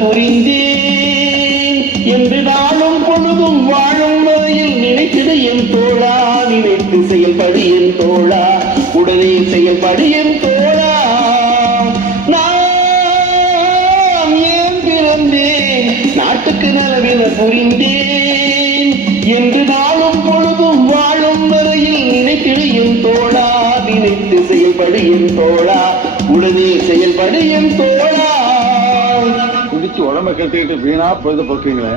புரிந்தேன். என்று நாளும் பொழுதும் வாழும் முறையில் நினைத்திடு என் தோழா. நினைத்து செயல்படு என் தோழா. உடனே செயல்படு என் தோழா. நாம் ஏன் பிறந்தேன்? நாட்டுக்கு நலவின புரிந்தேன். என்று நாளும் பொழுதும் வாழும் முறையில் நினைத்திடு என் தோழா. நினைத்து செயல்படு என் தோழா. உடனே செயல்படு என் தோழா. குடிச்சு உடம்ப கட்டிக்கிட்டு வீணா பொழுது போக்குறீங்களே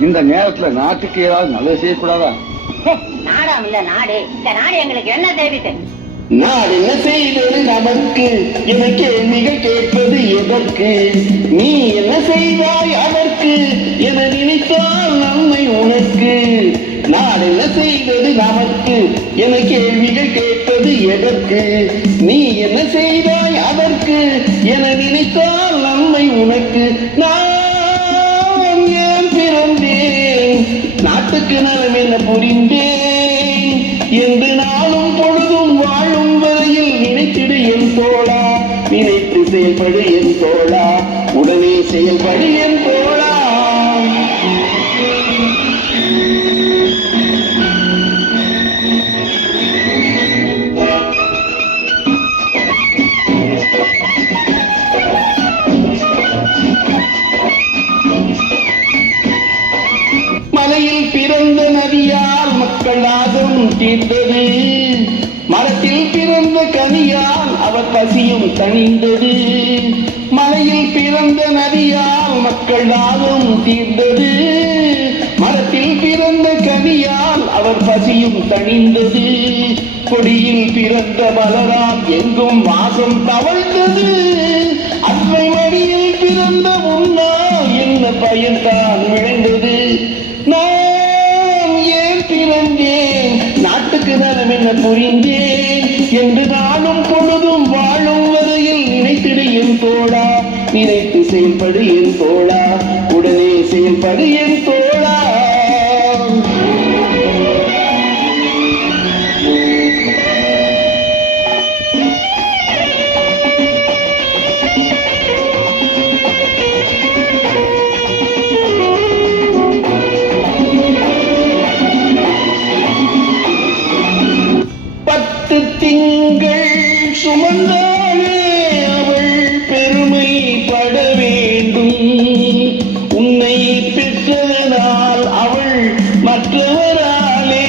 இந்த நேரத்துல நாட்டுக்கு ஏதாவது நல்லது செய்யக்கூடாதா? நாடாம் இல்ல நாடு. இந்த நாடு எங்களுக்கு என்ன தேவைட்டு நான் என்ன செய்தது நமக்கு? என கேள்விகள் கேட்பது எதற்கு? நீ என்ன செய்தாய் அதற்கு? என நினைத்தால் நன்மை உனக்கு. நான் என்ன செய்தது நமக்கு? என கேள்விகள் கேட்பது எதற்கு? நீ என்ன செய்தாய் அதற்கு? என நினைத்தால் உனக்கு நான் ஏன் பிறந்தேன்? நாட்டுக்கு நலம் என்ன புரிந்தேன். என்று நாளும் பொழுதும் வாழும் வரையில் நினைத்திடு என் தோழா. நினைத்து செயல்படு என் தோழா. உடனே செயல்படு என் தோழா. நதியால் தீர்ந்தது. மரத்தில் பிறந்த கனியால் அவர் பசியும் தணிந்தது. மலையில் பிறந்த நதியால் மக்கள் நாதம் தீர்ந்தது. மரத்தில் பிறந்த கனியால் அவர் பசியும் தணிந்தது. கொடியில் பிறந்த மலரால் எங்கும் வாசம் தவழ்ந்தது. அன்னை மடியில் பிறந்த முன்னால் என்ன பயன்தான் நாட்டுக்கு நலம் என்ன புரிந்தேன்? என்று நானும் பொழுதும் வாழும் வரையில் நினைத்திடு என் தோழா. நினைத்து செயல்படு என் தோழா. உடனே செயல்படு என் தோழா. சுமந்தாலே அவள் பெருமை பட வேண்டும். உன்னை பெற்றதனால் அவள் மற்றவராலே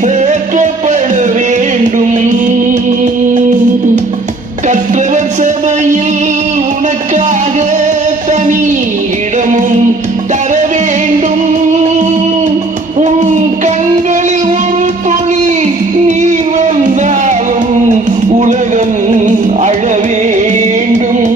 போற்றப்பட வேண்டும். கற்றவர் சபையில் அழ வேண்டும்.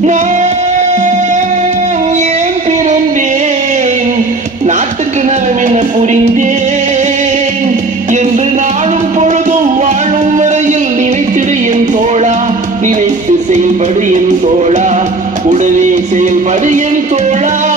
நான் ஏன் பிறந்தேன்? நாட்டுக்கு நலம் என புரிந்தேன். என்று நாளும் பொழுதும் வாழும் வரையில் நினைத்திடு என் தோழா. நினைத்து செயல்படு என் தோழா. உடனே செயல்படு என் தோழா.